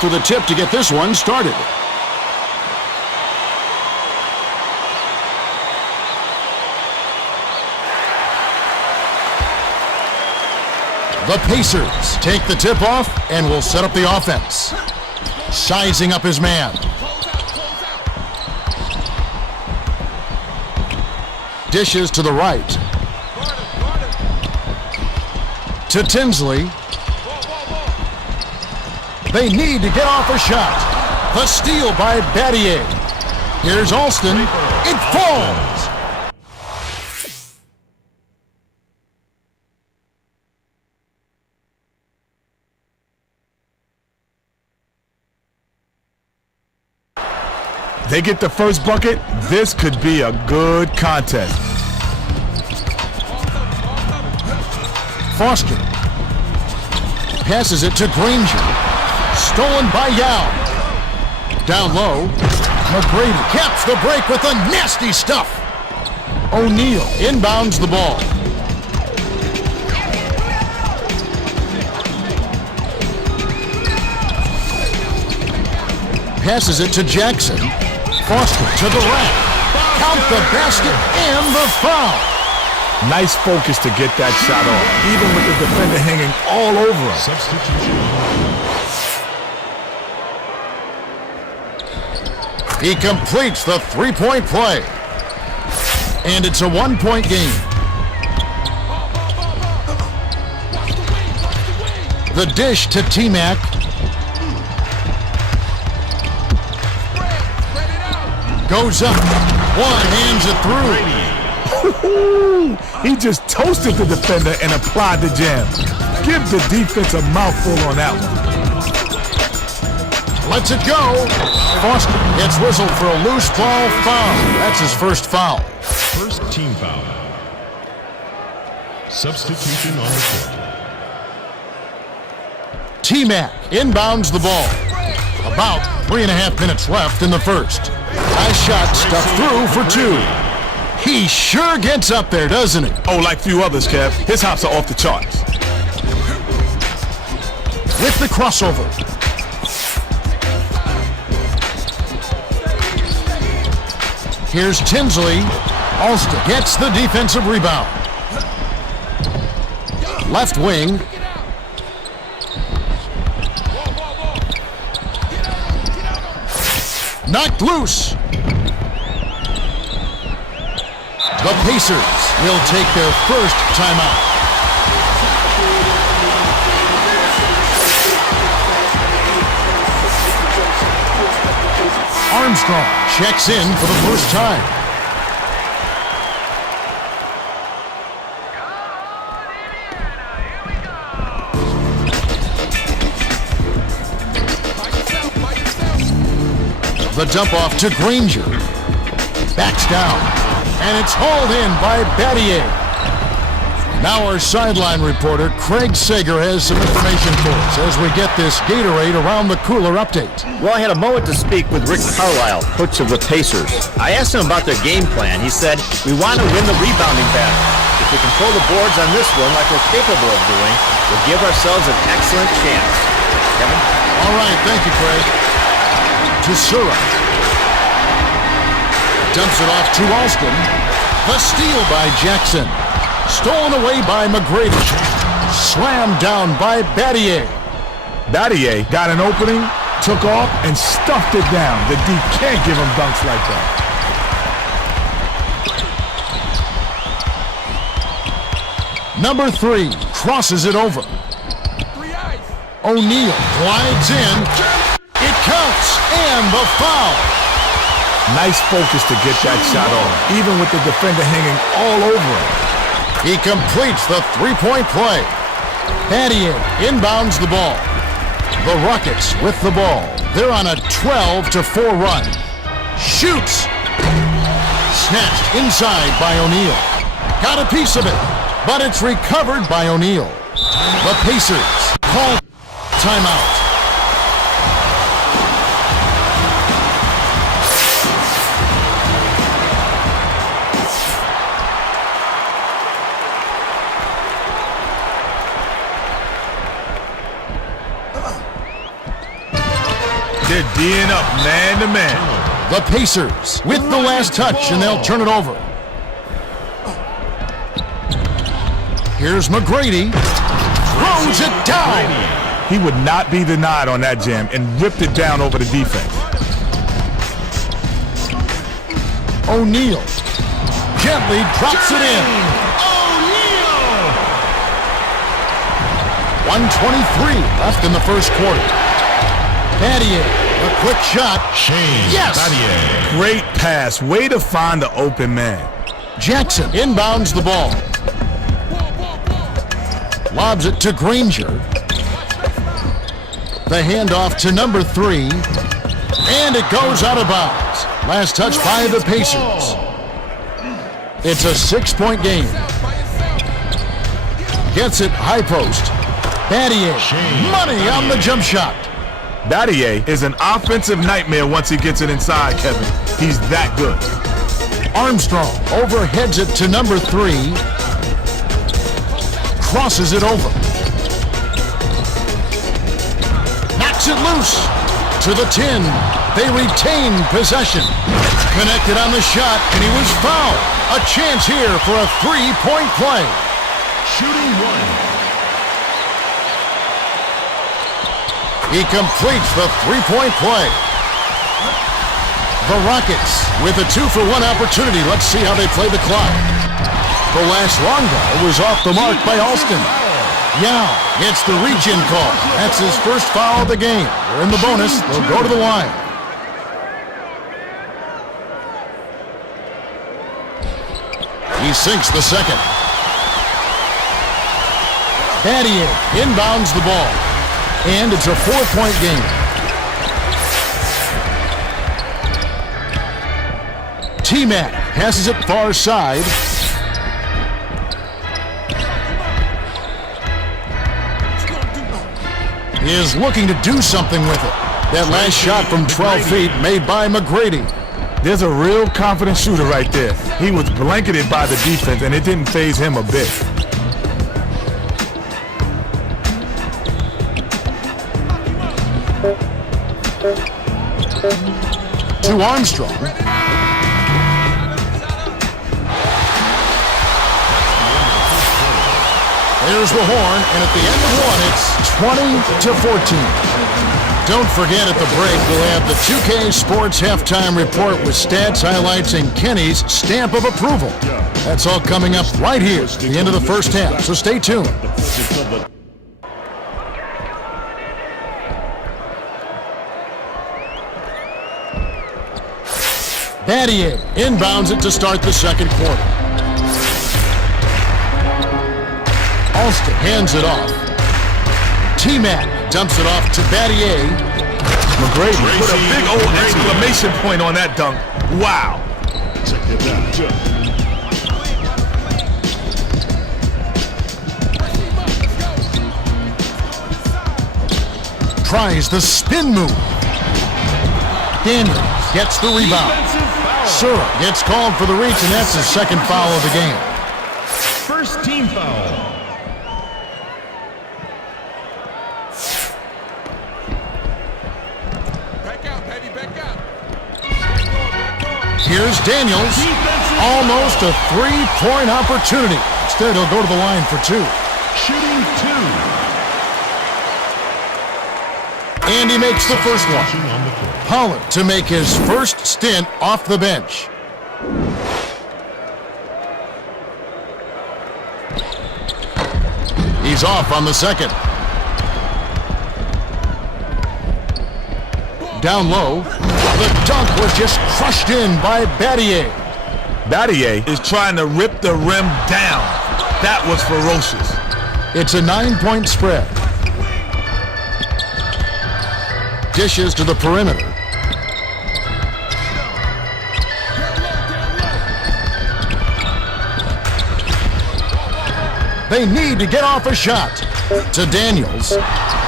For the tip to get this one started. The Pacers take the tip off and will set up the offense. Sizing up his man. Dishes to the right. To Tinsley. They need to get off a shot. The steal by Battier. Here's Alston. It falls. They get the first bucket. This could be a good contest. Foster passes it to Granger. Stolen by Yao. Down low. McGrady caps the break with the nasty stuff. O'Neal inbounds the ball. Passes it to Jackson. Foster to the rack. Count the basket and the foul. Nice focus to get that shot off, even with the defender hanging all over him. Substitution. He completes the three-point play. And it's a one-point game. The dish to Tmac. Goes up. One hands it through. He just toasted the defender and applied the jam. Give the defense a mouthful on that one. Lets it go. Foster gets whistled for a loose ball foul. That's his first foul. First team foul. Substitution on the court. Tmac inbounds the ball. About 3.5 minutes left in the first. Nice shot stuffed through for two. He sure gets up there, doesn't he? Oh, like few others, Kev. His hops are off the charts. With the crossover. Here's Tinsley. Alston gets the defensive rebound. Left wing. Knocked loose. The Pacers will take their first timeout. Armstrong checks in for the first time. The dump off to Granger. Backs down. And it's hauled in by Battier. Now our sideline reporter, Craig Sager, has some information for us as we get this Gatorade Around the Cooler update. Well, I had a moment to speak with Rick Carlisle, coach of the Pacers. I asked him about their game plan. He said, we want to win the rebounding battle. If we control the boards on this one like we're capable of doing, we'll give ourselves an excellent chance. Kevin? All right, thank you, Craig. To Sura. Dumps it off to Alston. The steal by Jackson. Stolen away by McGrady. Slammed down by Battier. Battier got an opening, took off, and stuffed it down. The D can't give him dunks like that. Number 3 crosses it over. O'Neal glides in. It counts, and the foul. Nice focus to get that shot off, even with the defender hanging all over him. He completes the three-point play. Battier inbounds the ball. The Rockets with the ball. They're on a 12-4 run. Shoots. Snatched inside by O'Neal. Got a piece of it, but it's recovered by O'Neal. The Pacers call timeout. They're D'ing up man to man. The Pacers with the last touch, and they'll turn it over. Here's McGrady. Throws it down. He would not be denied on that jam and ripped it down over the defense. O'Neal gently drops it in. 1:23 left in the first quarter. Battier, a quick shot. Yes! Battier. Great pass. Way to find the open man. Jackson inbounds the ball. Lobs it to Granger. The handoff to number 3. And it goes out of bounds. Last touch by the Pacers. It's a 6-point game. Gets it high post. Battier, money on the jump shot. Battier is an offensive nightmare once he gets it inside, Kevin. He's that good. Armstrong overheads it to number 3. Crosses it over. Knocks it loose to the 10. They retain possession. Connected on the shot, and he was fouled. A chance here for a 3-point play. Shooting 1. He completes the 3-point play. The Rockets with a 2-for-1 opportunity. Let's see how they play the clock. The last long ball was off the mark by Alston. Yao gets the reach-in call. That's his first foul of the game. They're in the bonus. They'll go to the line. He sinks the second. Battier inbounds the ball. And it's a 4-point game. Tmac passes it far side. He is looking to do something with it. That last shot from 12 feet made by McGrady. There's a real confident shooter right there. He was blanketed by the defense, and it didn't faze him a bit. To Armstrong. There's the horn, and at the end of one, it's 20-14. Don't forget at the break, we'll have the 2K Sports Halftime Report with stats, highlights, and Kenny's stamp of approval. That's all coming up right here at the end of the first half, so stay tuned. Battier inbounds it to start the second quarter. Alston hands it off. Tmac dumps it off to Battier. McGrady put a big old exclamation point on that dunk. Wow. Tries the spin move. Daniels gets the rebound. Sura gets called for the reach, and that's his second foul of the game. First team foul. Here's Daniels. Almost a 3-point opportunity. Instead, he'll go to the line for 2. Shooting 2. And he makes the first one. Pollard to make his first stint off the bench. He's off on the second. Down low. The dunk was just crushed in by Battier. Battier is trying to rip the rim down. That was ferocious. It's a 9-point spread. Dishes to the perimeter. They need to get off a shot. To Daniels.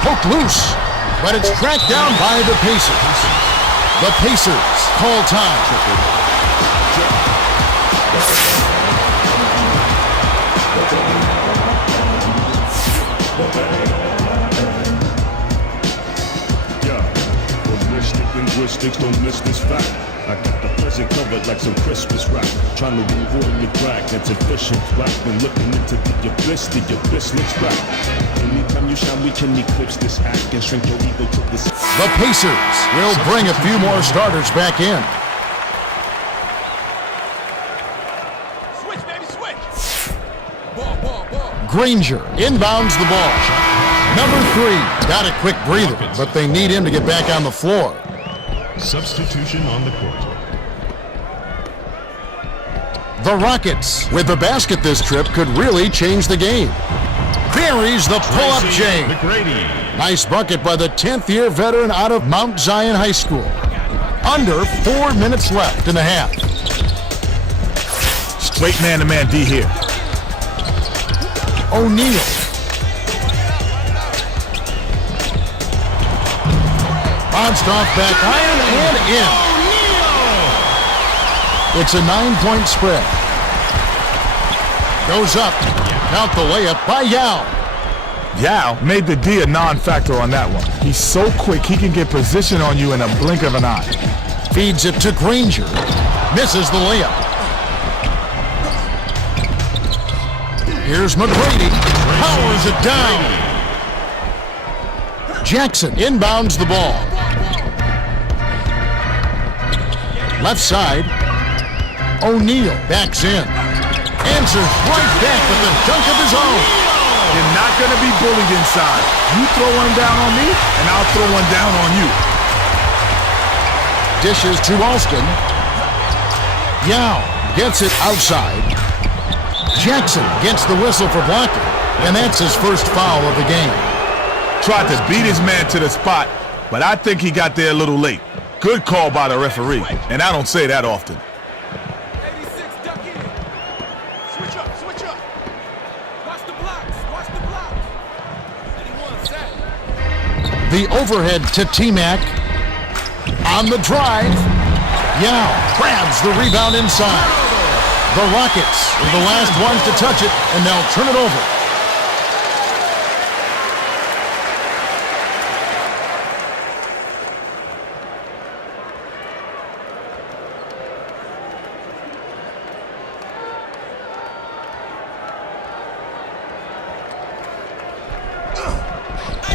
Poked loose, but it's tracked down by the Pacers. The Pacers call time. Linguistics don't miss this fact. I got the present covered like some Christmas wrap. Trying to avoid the drag that's efficient. Black when looking into the abyss looks back. Anytime you shine, we can eclipse this act and shrink your ego to this. The Pacers will bring a few more starters back in. Switch, baby, switch. Ball. Granger inbounds the ball. Number 3 got a quick breather, but they need him to get back on the floor. Substitution on the court. The Rockets, with the basket this trip, could really change the game. Buries the pull-up J. McGrady. Nice bucket by the 10th-year veteran out of Mount Zion High School. Under 4 minutes left in the half. Straight man-to-man D here. O'Neal. Bounced off back iron and in. It's a 9-point spread. Goes up. Count the layup by Yao. Yao made the D a non-factor on that one. He's so quick, he can get position on you in a blink of an eye. Feeds it to Granger. Misses the layup. Here's McGrady. Powers it down. Jackson inbounds the ball. Left side. O'Neal backs in. Answers right back with a dunk of his own. You're not going to be bullied inside. You throw one down on me, and I'll throw one down on you. Dishes to Alston. Yao gets it outside. Jackson gets the whistle for blocking, and that's his first foul of the game. Tried to beat his man to the spot, but I think he got there a little late. Good call by the referee, and I don't say that often. 86, duck in. Switch up. Watch the blocks. 81, set. The overhead to Tmac. On the drive. Yao grabs the rebound inside. The Rockets are the last ones to touch it, and they'll turn it over.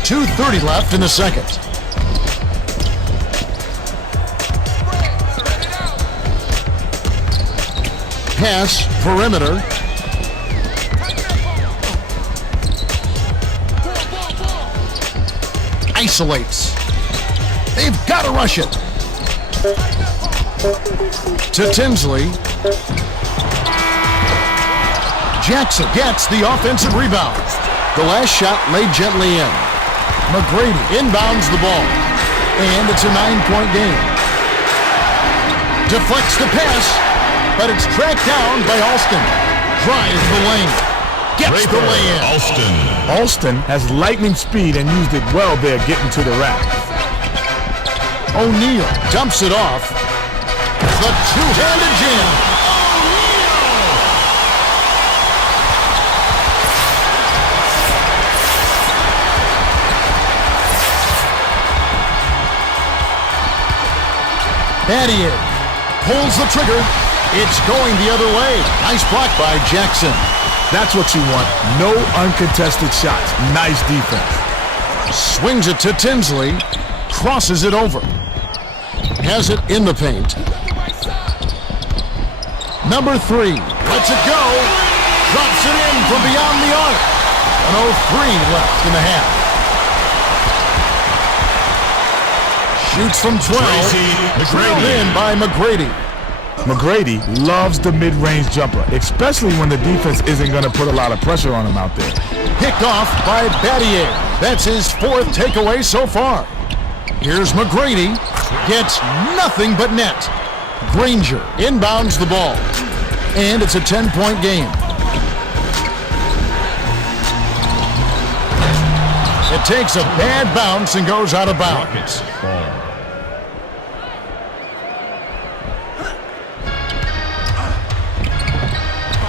.230 left in the second. Pass, perimeter. Isolates. They've got to rush it. To Tinsley. Jackson gets the offensive rebound. The last shot laid gently in. McGrady inbounds the ball. And it's a 9-point game. Deflects the pass, but it's tracked down by Alston. Drives the lane. Gets the lay-in. Alston has lightning speed and used it well there getting to the rack. O'Neal dumps it off. The two-handed jam. Battier pulls the trigger. It's going the other way. Nice block by Jackson. That's what you want. No uncontested shots. Nice defense. Swings it to Tinsley. Crosses it over. Has it in the paint. Number 3 lets it go. Drops it in from beyond the arc. 1:03 left in the half. Shoots from 12. Drilled in by McGrady. McGrady loves the mid-range jumper, especially when the defense isn't going to put a lot of pressure on him out there. Picked off by Battier. That's his 4th takeaway so far. Here's McGrady. Gets nothing but net. Granger inbounds the ball. And it's a 10-point game. It takes a bad bounce and goes out of bounds.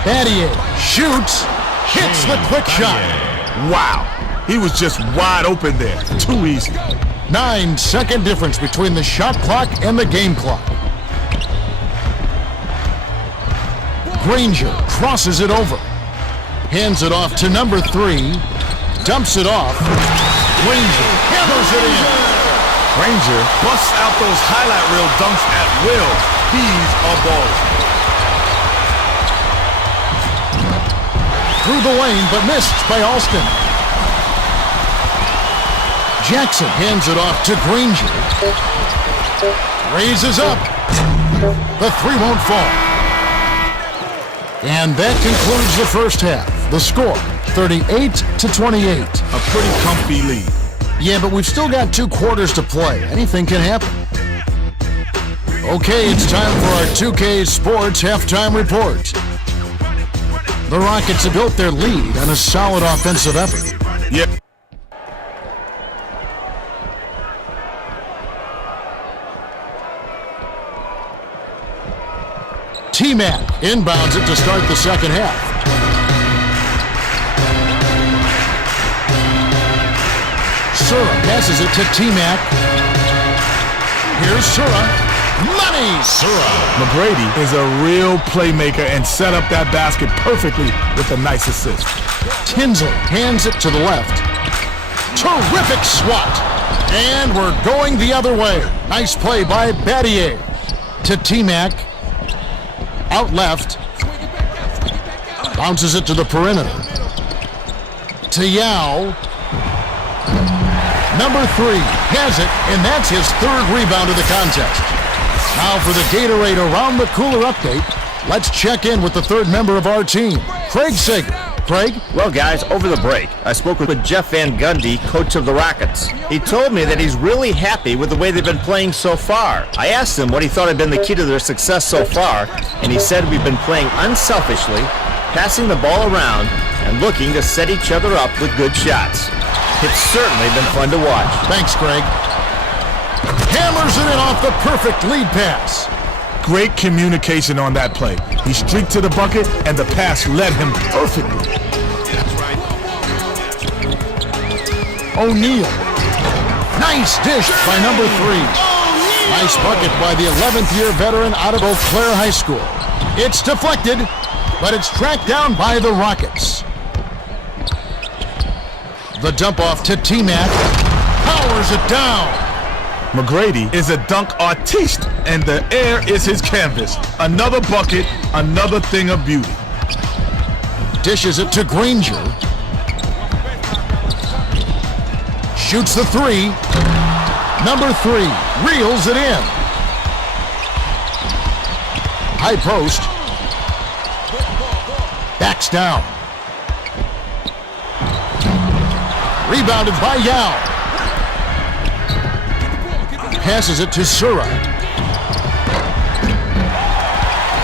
Battier shoots, hits the quick shot. Wow, he was just wide open there. Too easy. 9-second difference between the shot clock and the game clock. Granger crosses it over. Hands it off to number 3. Dumps it off. Granger hammers it in. Granger busts out those highlight reel dunks at will. He's a baller. Through the lane, but missed by Alston. Jackson hands it off to Granger. Raises up. The 3 won't fall. And that concludes the first half. The score, 38-28. A pretty comfy lead. Yeah, but we've still got 2 quarters to play. Anything can happen. Okay, it's time for our 2K Sports halftime report. The Rockets have built their lead on a solid offensive effort. Yeah. Tmac inbounds it to start the second half. Sura passes it to Tmac. Here's Sura. Money! Sura. McGrady is a real playmaker and set up that basket perfectly with a nice assist. Tinsley hands it to the left. Terrific swat. And we're going the other way. Nice play by Battier. To Tmac. Out left. Bounces it to the perimeter. To Yao. Number 3 has it, and that's his 3rd rebound of the contest. Now for the Gatorade Around the Cooler update, let's check in with the 3rd member of our team, Craig Sager. Craig? Well, guys, over the break, I spoke with Jeff Van Gundy, coach of the Rockets. He told me that he's really happy with the way they've been playing so far. I asked him what he thought had been the key to their success so far, and he said we've been playing unselfishly, passing the ball around, and looking to set each other up with good shots. It's certainly been fun to watch. Thanks, Craig. Hammers it in off the perfect lead pass. Great communication on that play. He streaked to the bucket, and the pass led him perfectly. O'Neal. Nice dish by number 3. Nice bucket by the 11th-year veteran out of Eau Claire High School. It's deflected, but it's tracked down by the Rockets. The dump off to Tmac. Powers it down. McGrady is a dunk artiste, and the air is his canvas. Another bucket, another thing of beauty. Dishes it to Granger. Shoots the 3. Number 3 reels it in. High post. Backs down. Rebounded by Yao. Passes it to Sura.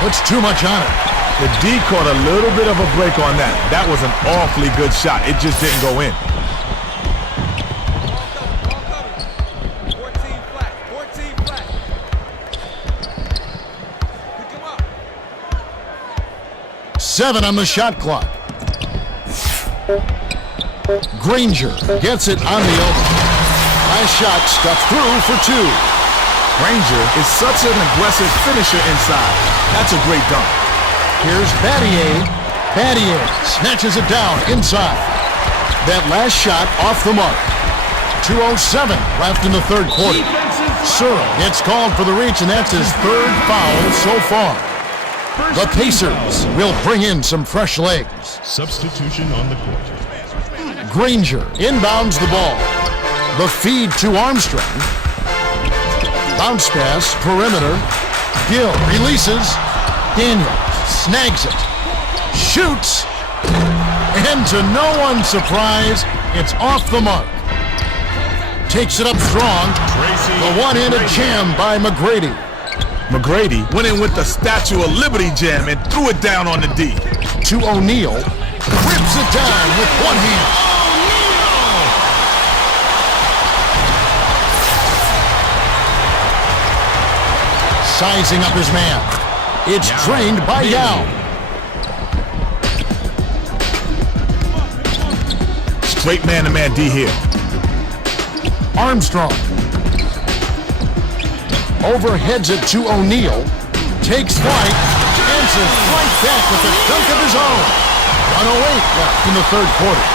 Puts too much on it. The D caught a little bit of a break on that. That was an awfully good shot. It just didn't go in. 14 flat. 14 flat. Pick him up. 7 on the shot clock. Granger gets it on the elbow. Nice shot, stuffed through for 2. Granger is such an aggressive finisher inside. That's a great dunk. Here's Battier. Battier snatches it down inside. That last shot off the mark. 2:07 left in the 3rd quarter. Sura gets called for the reach, and that's his 3rd foul so far. The Pacers will bring in some fresh legs. Substitution on the court. Granger inbounds the ball. The feed to Armstrong. Bounce pass, perimeter. Gill releases. Daniel snags it. Shoots. And to no one's surprise, it's off the mark. Takes it up strong. The one-handed jam by McGrady. McGrady went in with the Statue of Liberty jam and threw it down on the D. To O'Neal. Rips it down with one hand. Sizing up his man. It's drained by Yao. Straight man-to-man D here. Armstrong. Overheads it to O'Neal. Takes flight. Answers right back with a dunk of his own. 1:08 left in the third quarter.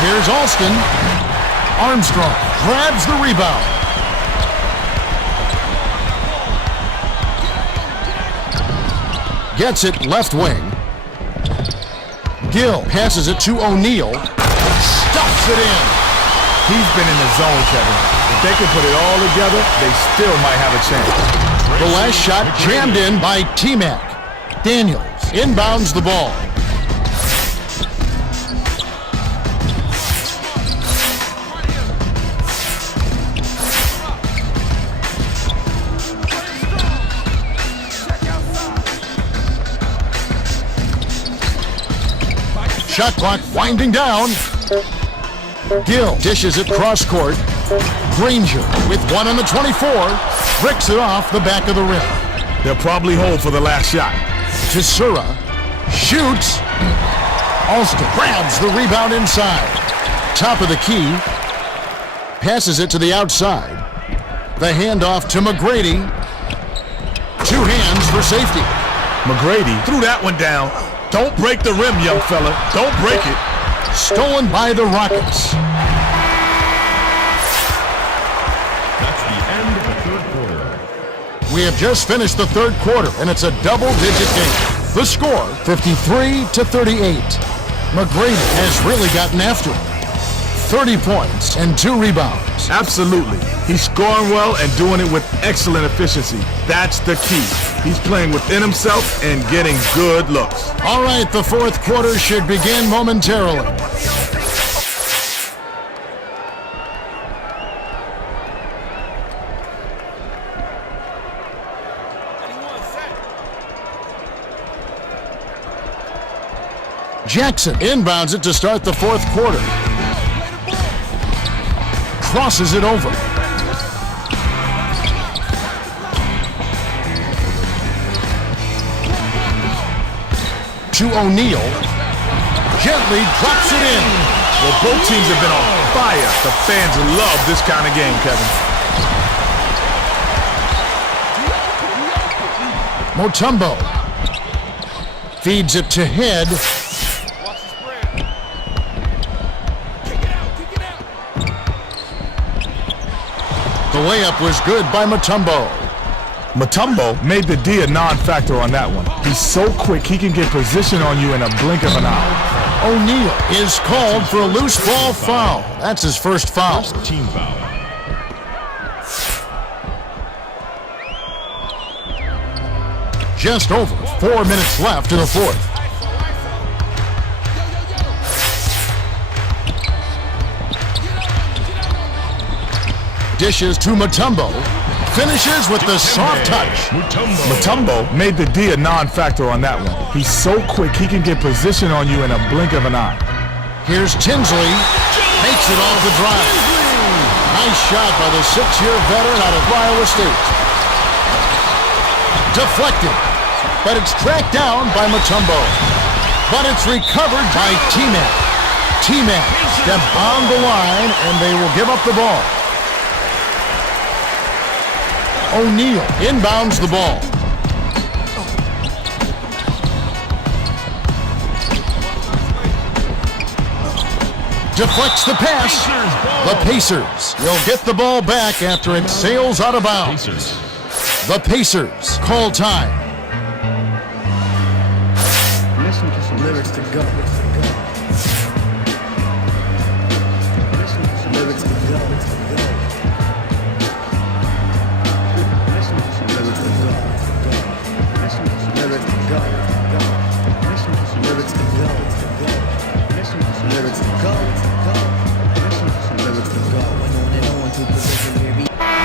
Here's Alston. Armstrong grabs the rebound. Gets it left wing. Gill passes it to O'Neal. Stuffs it in. He's been in the zone, Kevin. If they can put it all together, they still might have a chance. The last shot jammed in by Tmac. Daniels inbounds the ball. Shot clock winding down. Gill dishes it cross court. Granger with one on the 24. Bricks it off the back of the rim. They'll probably hold for the last shot. Tesura shoots. Alston grabs the rebound inside. Top of the key. Passes it to the outside. The handoff to McGrady. Two hands for safety. McGrady threw that one down. Don't break the rim, young fella. Don't break it. Stolen by the Rockets. That's the end of the third quarter. We have just finished the third quarter, and it's a double-digit game. The score, 53-38. McGrady has really gotten after him. 30 points and 2 rebounds. Absolutely. He's scoring well and doing it with excellent efficiency. That's the key. He's playing within himself and getting good looks. All right, the fourth quarter should begin momentarily. Jackson inbounds it to start the fourth quarter. Crosses it over. To O'Neal. Gently drops it in. Well, both teams have been on fire. The fans love this kind of game, Kevin. Mutombo feeds it to Head. The layup was good by Mutombo. Mutombo made the D a non-factor on that one. He's so quick, he can get position on you in a blink of an eye. O'Neal is called for a loose ball foul. That's his first foul. Team foul. Just over 4 minutes left in the fourth. Dishes to Mutombo. Finishes with the soft touch. Mutombo made the D a non-factor on that one. He's so quick, he can get position on you in a blink of an eye. Here's Tinsley. Takes it off the drive. Nice shot by the 6-year veteran out of Iowa State. Deflected. But it's tracked down by Mutombo. But it's recovered by Tmac. Tmac step on the line, and they will give up the ball. O'Neal inbounds the ball. Deflects the pass. The Pacers will get the ball back after it sails out of bounds. The Pacers call time. Listen to some lyrics to go. Listen to some lyrics to go. Listen to some lyrics to go. Listen to some lyrics to go. Listen to some lyrics to go. Listen to some lyrics to go. Listen to some lyrics to go.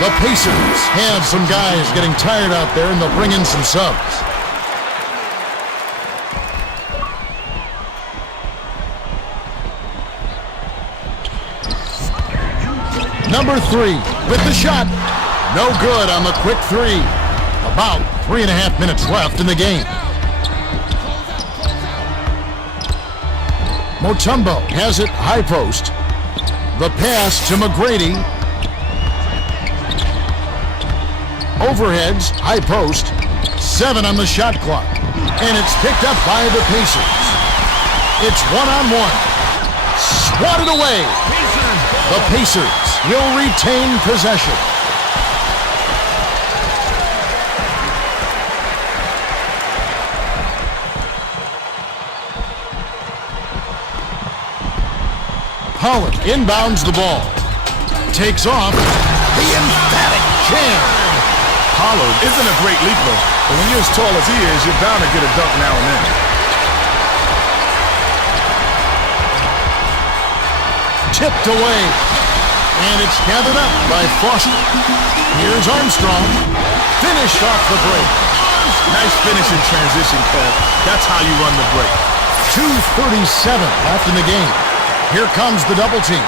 The Pacers have some guys getting tired out there, and they'll bring in some subs. Number 3 with the shot. No good on the quick 3. About 3.5 minutes left in the game. Mutombo has it high post. The pass to McGrady. Overheads, high post, 7 on the shot clock. And it's picked up by the Pacers. It's one-on-one. Swatted away. The Pacers will retain possession. Holland inbounds the ball. Takes off. The emphatic jam. Pollard isn't a great leaper, but when you're as tall as he is, you're bound to get a dunk now and then. Tipped away. And it's gathered up by Foster. Here's Armstrong. Finished off the break. Nice finish in transition, Kev. That's how you run the break. 2:37 left in the game. Here comes the double team.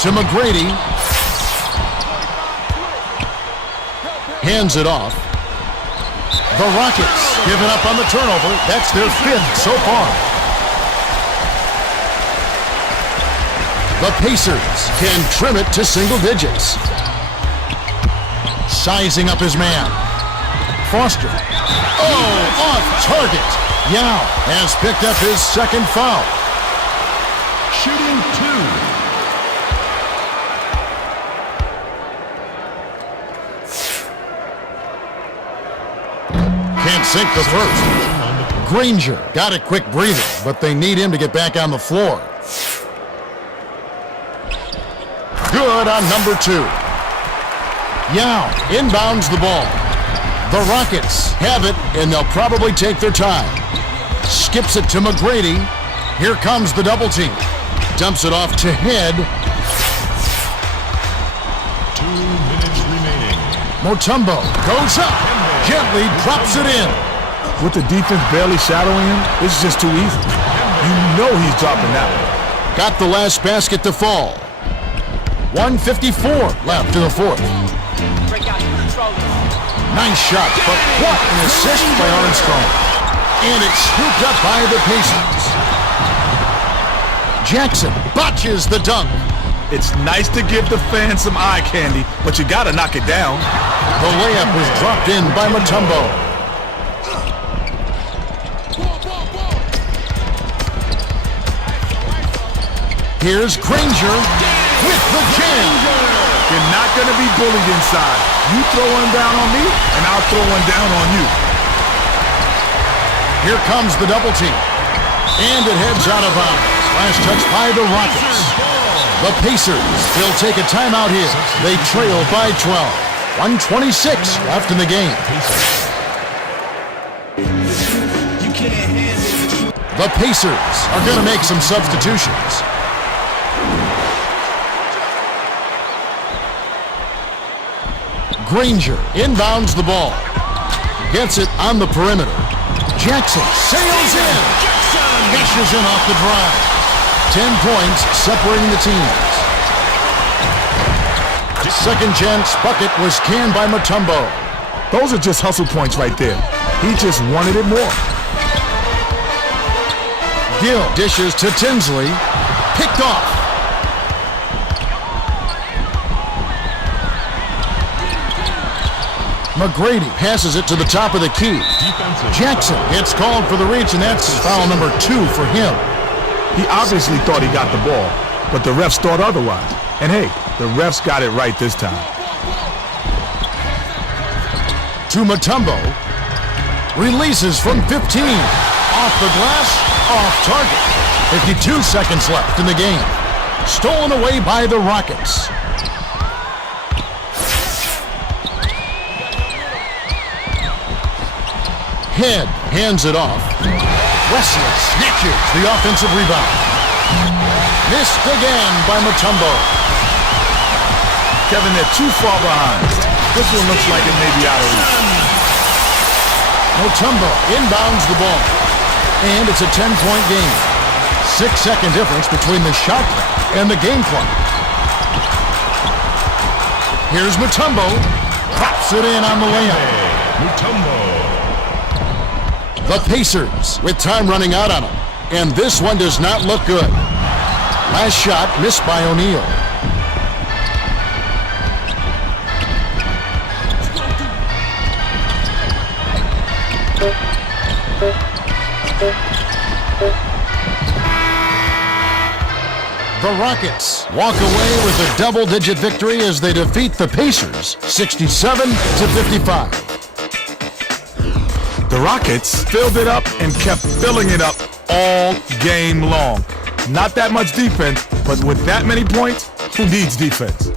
To McGrady. Hands it off. The Rockets giving up on the turnover. That's their 5th so far. The Pacers can trim it to single digits. Sizing up his man. Foster. Oh, off target. Yao has picked up his 2nd foul. Shooting 2. Can't sink the first. Granger got a quick breather, but they need him to get back on the floor. Good on number 2. Yao inbounds the ball. The Rockets have it, and they'll probably take their time. Skips it to McGrady. Here comes the double team. Dumps it off to Head. 2 minutes remaining. Mutombo goes up. Gently drops it in. With the defense barely shadowing him, it's just too easy. You know he's dropping that one. Got the last basket to fall. 1:54 left in the 4th. Nice shot, but what an assist by Armstrong. And it's scooped up by the Pacers. Jackson botches the dunk. It's nice to give the fans some eye candy, but you gotta knock it down. The layup was dropped in by Mutombo. Here's Granger with the jam. You're not gonna be bullied inside. You throw one down on me, and I'll throw one down on you. Here comes the double team. And it heads out of bounds. Last touch by the Rockets. The Pacers will take a timeout here. They trail by 12. 1:26 left in the game. The Pacers are going to make some substitutions. Granger inbounds the ball. Gets it on the perimeter. Jackson sails in. Cashes in off the drive. 10 points separating the teams. Second chance bucket was canned by Mutombo. Those are just hustle points right there. He just wanted it more. Gill dishes to Tinsley. Picked off. McGrady passes it to the top of the key. Jackson gets called for the reach, and that's foul number 2 for him. He obviously thought he got the ball, but the refs thought otherwise. And hey, the refs got it right this time. To Mutombo. Releases from 15. Off the glass, off target. 52 seconds left in the game. Stolen away by the Rockets. Head hands it off. Wesley snatches the offensive rebound. Missed again by Mutombo. Kevin, they're too far behind. This one looks like it may be out of reach. Mutombo inbounds the ball. And it's a 10-point game. 6-second difference between the shot clock and the game clock. Here's Mutombo. Pops it in on the layup. Mutombo. The Pacers with time running out on them. And this one does not look good. Last shot missed by O'Neal. The Rockets walk away with a double-digit victory as they defeat the Pacers 67-55. The Rockets filled it up and kept filling it up all game long. Not that much defense, but with that many points, who needs defense?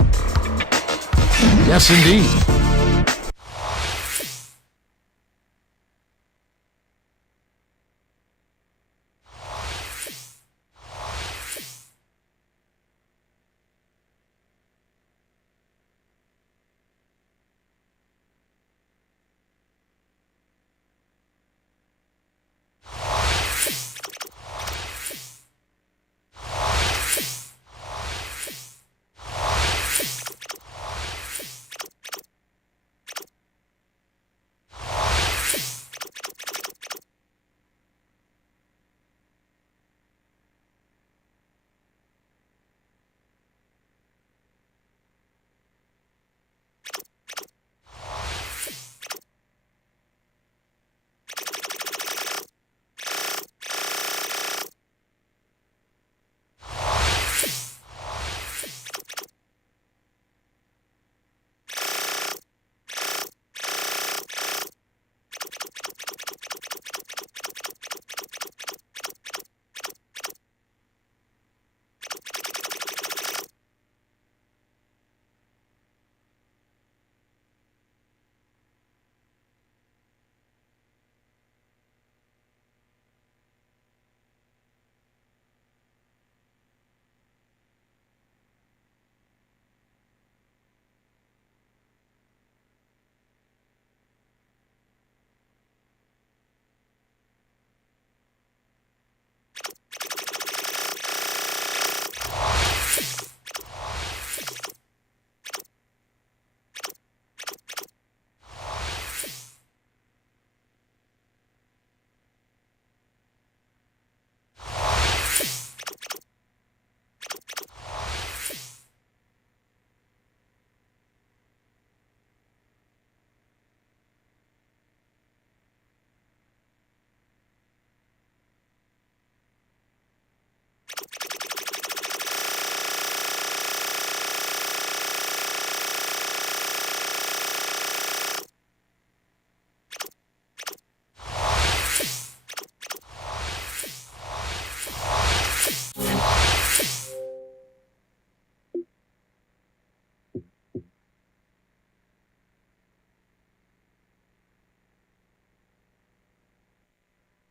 Yes, indeed.